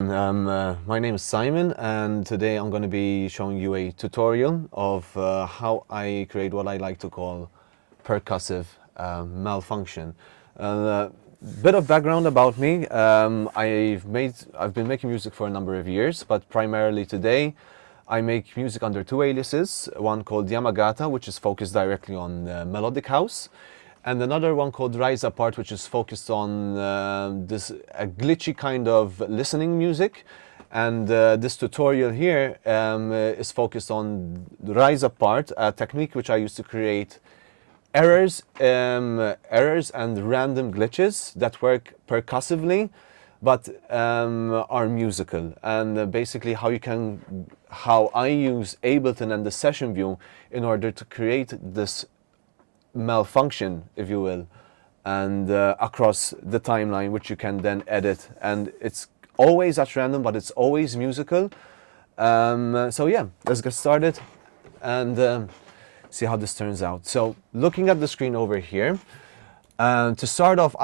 My name is Simon, and today I'm going to be showing you a tutorial of how I create what I like to call percussive malfunction. Bit of background about me. I've been making music for a number of years, but primarily today I make music under two aliases. One called Yama Gata, which is focused directly on melodic house, and another one called Rise Apart, which is focused on this a glitchy kind of listening music. And this tutorial here is focused on Rise Apart, a technique which I use to create errors and random glitches that work percussively, but are musical. And basically how I use Ableton and the session view in order to create this malfunction, if you will, and across the timeline, which you can then edit, and it's always at random, but it's always musical. So yeah, let's get started and see how this turns out. So looking at the screen over here, to start off,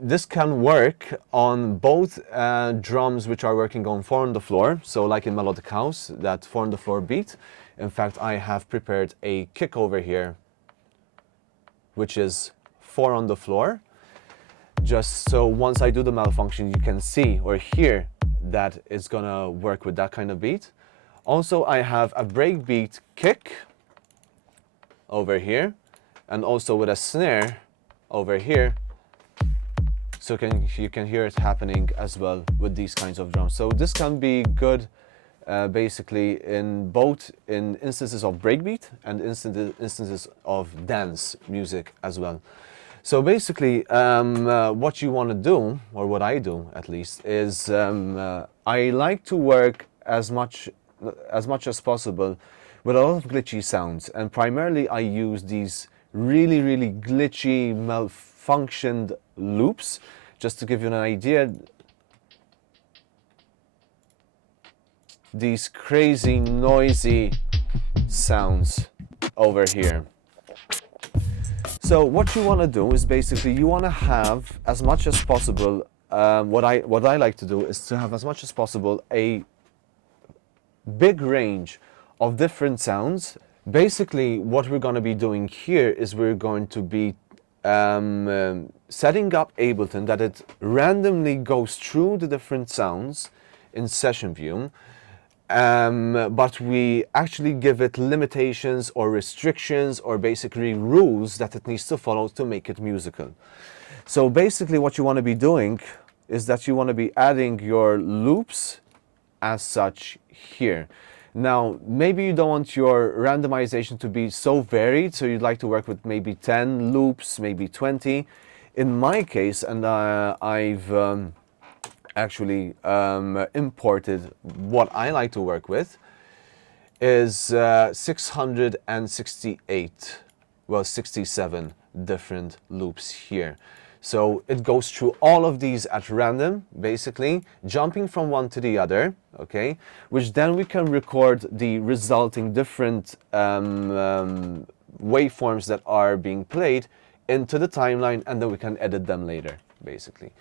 this can work on both drums which are working on 4 on the floor, so like in melodic house, that 4 on the floor beat. In fact, I have prepared a kick over here which is 4 on the floor, just so once I do the malfunction you can see or hear that it's gonna work with that kind of beat. Also, I have a breakbeat kick over here, and also with a snare over here, so you can hear it happening as well with these kinds of drums. So this can be good basically in both instances of breakbeat and instances of dance music as well. So basically what you want to do, or what I do at least, is I like to work as much as possible with a lot of glitchy sounds, and primarily I use these really glitchy malfunctioned loops. Just to give you an idea, these crazy noisy sounds over here. So what you want to do is basically you want to have as much as possible, what I like to do is to have as much as possible a big range of different sounds. Basically what we're going to be doing here is we're going to be setting up Ableton that it randomly goes through the different sounds in session view, but we actually give it limitations or restrictions or basically rules that it needs to follow to make it musical. So basically what you want to be doing is that you want to be adding your loops as such here. Now, maybe you don't want your randomization to be so varied, so you'd like to work with maybe 10 loops, maybe 20. In my case, and I've actually imported what I like to work with, is 668, well 67 different loops here. So it goes through all of these at random, basically, jumping from one to the other, okay? Which then we can record the resulting different waveforms that are being played into the timeline, and then we can edit them later, basically.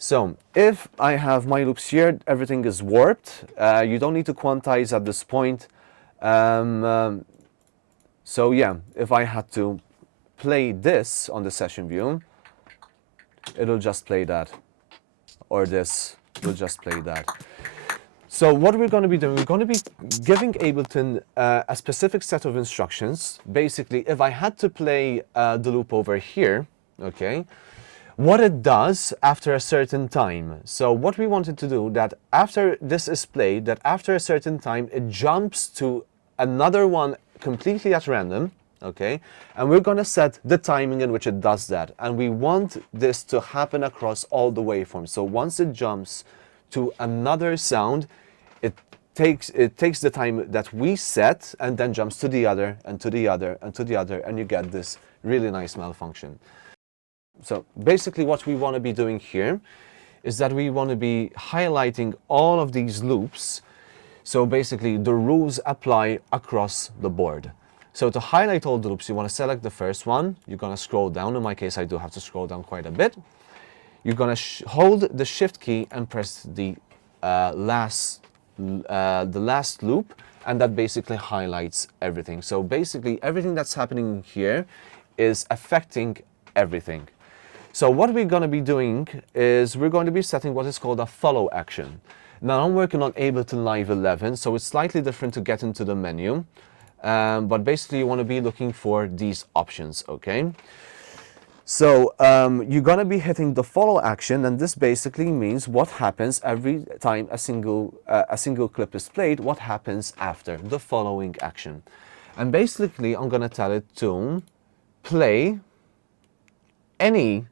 So if I have my loops here, everything is warped. You don't need to quantize at this point. So yeah, if I had to play this on the session view, it'll just play that, or this will just play that. So what we're going to be doing, we're going to be giving Ableton a specific set of instructions. Basically, if I had to play the loop over here, okay, what it does after a certain time. So what we wanted to do, that after this is played, that after a certain time, it jumps to another one completely at random, okay? And we're going to set the timing in which it does that. And we want this to happen across all the waveforms. So once it jumps to another sound, it takes the time that we set and then jumps to the other and to the other and to the other, and you get this really nice malfunction. So basically what we want to be doing here is that we want to be highlighting all of these loops. So basically the rules apply across the board. So to highlight all the loops, you want to select the first one. You're going to scroll down. In my case, I do have to scroll down quite a bit. You're going to hold the Shift key and press the last loop, and that basically highlights everything. So basically, everything that's happening here is affecting everything. So what we're going to be doing is we're going to be setting what is called a follow action. Now I'm working on Ableton Live 11, so it's slightly different to get into the menu. But basically you want to be looking for these options, okay? So you're going to be hitting the follow action, and this basically means what happens every time a single clip is played, what happens after the following action. And basically I'm going to tell it to play any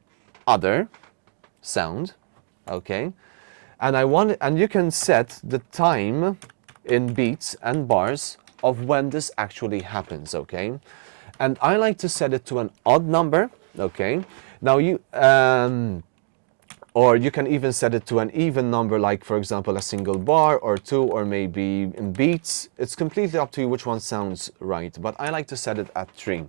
other sound, okay? And you can set the time in beats and bars of when this actually happens, okay? And I like to set it to an odd number, okay? Now or you can even set it to an even number, like for example a single bar or two, or maybe in beats. It's completely up to you which one sounds right, but I like to set it at 3.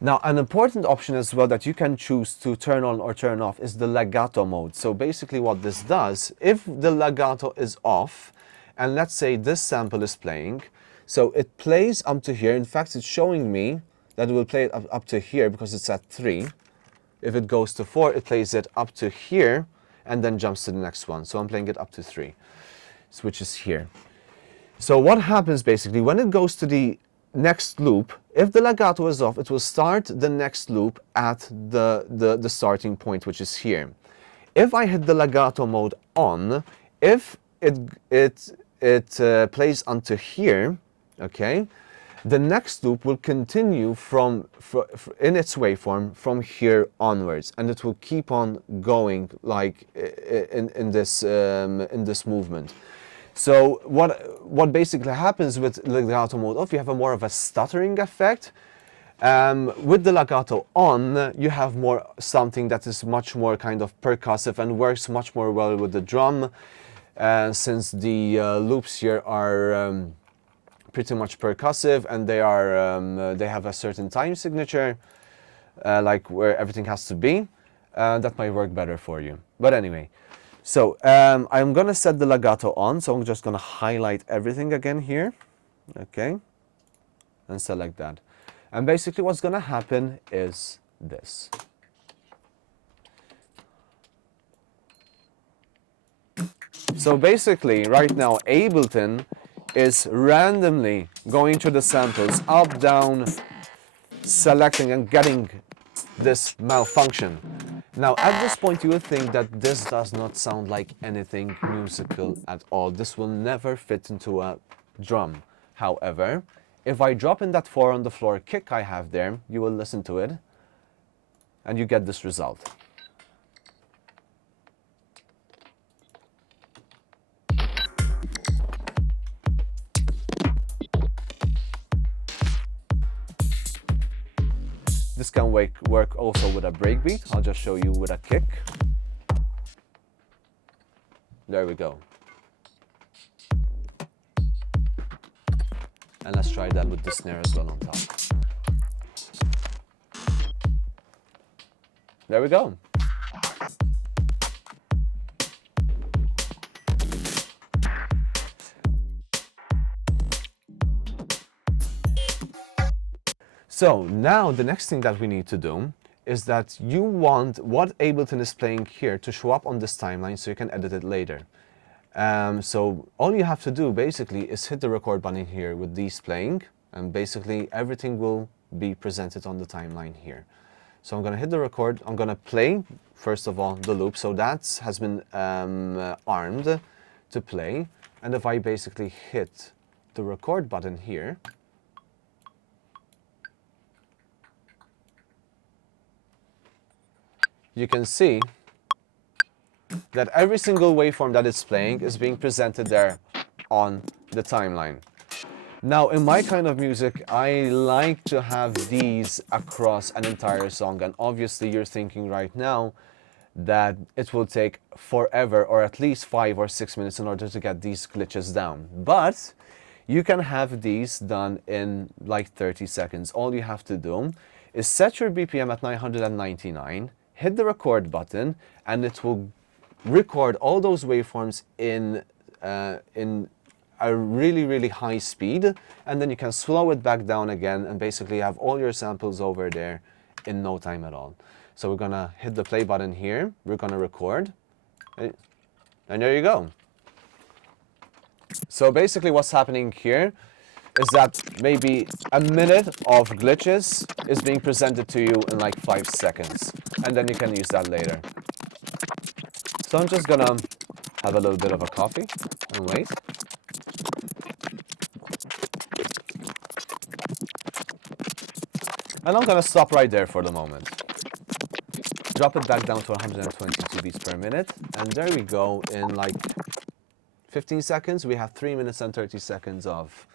Now an important option as well that you can choose to turn on or turn off is the legato mode. So basically what this does, if the legato is off, and let's say this sample is playing, so it plays up to here. In fact, it's showing me that it will play it up to here because it's at 3. If it goes to 4, it plays it up to here and then jumps to the next one. So I'm playing it up to 3, which is here. So what happens basically, when it goes to the next loop, if the legato is off, it will start the next loop at the starting point, which is here. If I hit the legato mode on, if it plays onto here, okay, the next loop will continue in its waveform from here onwards, and it will keep on going like in this movement. So what basically happens with legato mode off, you have a more of a stuttering effect. With the legato on, you have more something that is much more kind of percussive and works much more well with the drum, since the loops here are pretty much percussive, and they have a certain time signature, like where everything has to be. That might work better for you. But anyway, so I'm gonna set the legato on, so I'm just gonna highlight everything again here, okay, and select that. And basically what's gonna happen is this. So basically right now Ableton is randomly going through the samples, up, down, selecting and getting this malfunction. Now at this point you would think that this does not sound like anything musical at all. This will never fit into a drum. However, if I drop in that 4 on the floor kick I have there, you will listen to it and you get this result. This can work also with a breakbeat. I'll just show you with a kick. There we go. And let's try that with the snare as well on top. There we go. So now the next thing that we need to do is that you want what Ableton is playing here to show up on this timeline so you can edit it later. So all you have to do basically is hit the record button here with these playing, and basically everything will be presented on the timeline here. So I'm going to hit the record, I'm going to play first of all the loop, so that has been armed to play, and if I basically hit the record button here, you can see that every single waveform that it's playing is being presented there on the timeline. Now, in my kind of music, I like to have these across an entire song, and obviously you're thinking right now that it will take forever, or at least 5 or 6 minutes in order to get these glitches down. But You can have these done in like 30 seconds. All you have to do is set your BPM at 999, hit the record button, and it will record all those waveforms in a really, really high speed, and then you can slow it back down again and basically have all your samples over there in no time at all. So we're gonna hit the play button here, we're gonna record, and there you go. So basically what's happening here is that maybe a minute of glitches is being presented to you in like 5 seconds, and then you can use that later. So I'm just gonna have a little bit of a coffee and wait. And I'm gonna stop right there for the moment. Drop it back down to 122 beats per minute, and there we go. In like 15 seconds, we have 3 minutes and 30 seconds of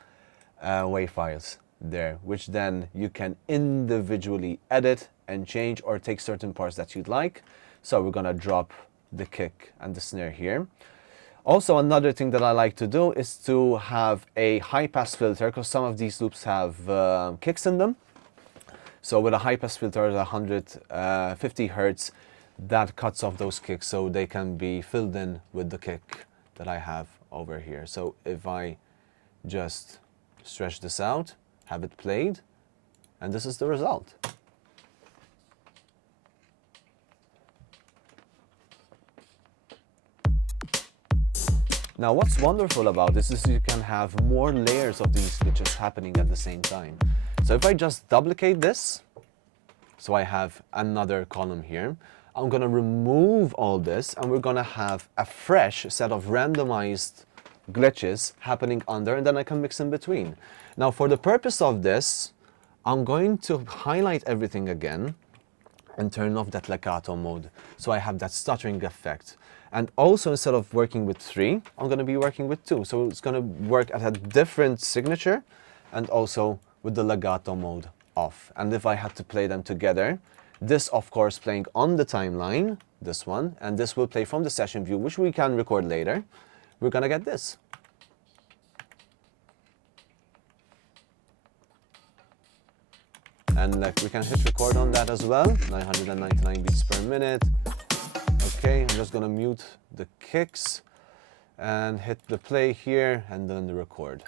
WAV files there, which then you can individually edit and change or take certain parts that you'd like. So we're gonna drop the kick and the snare here. Also, another thing that I like to do is to have a high-pass filter, because some of these loops have kicks in them. So with a high-pass filter at 150 hertz, that cuts off those kicks so they can be filled in with the kick that I have over here. So if I just stretch this out, have it played, and this is the result. Now what's wonderful about this is you can have more layers of these glitches happening at the same time. So if I just duplicate this, so I have another column here, I'm gonna remove all this and we're gonna have a fresh set of randomized glitches happening under, and then I can mix in between. Now for the purpose of this, I'm going to highlight everything again and turn off that legato mode, so I have that stuttering effect. And also, instead of working with 3, I'm going to be working with 2. So it's going to work at a different signature and also with the legato mode off. And if I had to play them together, this of course playing on the timeline, this one, and this will play from the session view, which we can record later, we're going to get this. And we can hit record on that as well, 999 beats per minute. Okay, I'm just gonna mute the kicks and hit the play here and then the record.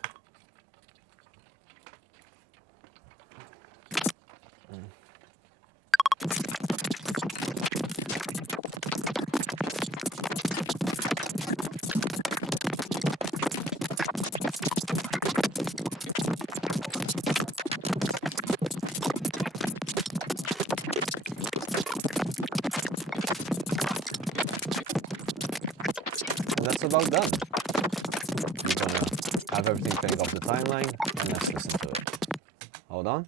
And that's about done. We're gonna have everything playing off the timeline, and let's listen to it. Hold on.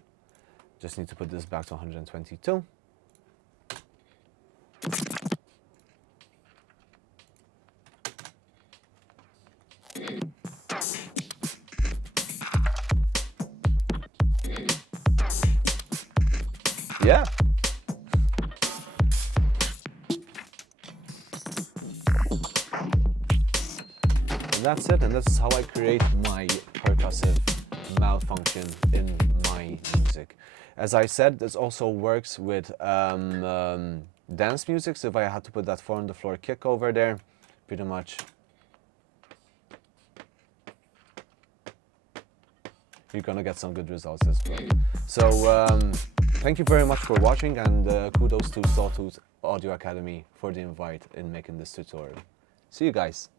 Just need to put this back to 122. Yeah. That's it, and that's how I create my percussive malfunction in my music. As I said, this also works with dance music, so if I had to put that 4 on the floor kick over there, pretty much you're gonna get some good results as well. So thank you very much for watching, and kudos to Sawtooth Audio Academy for the invite in making this tutorial. See you guys.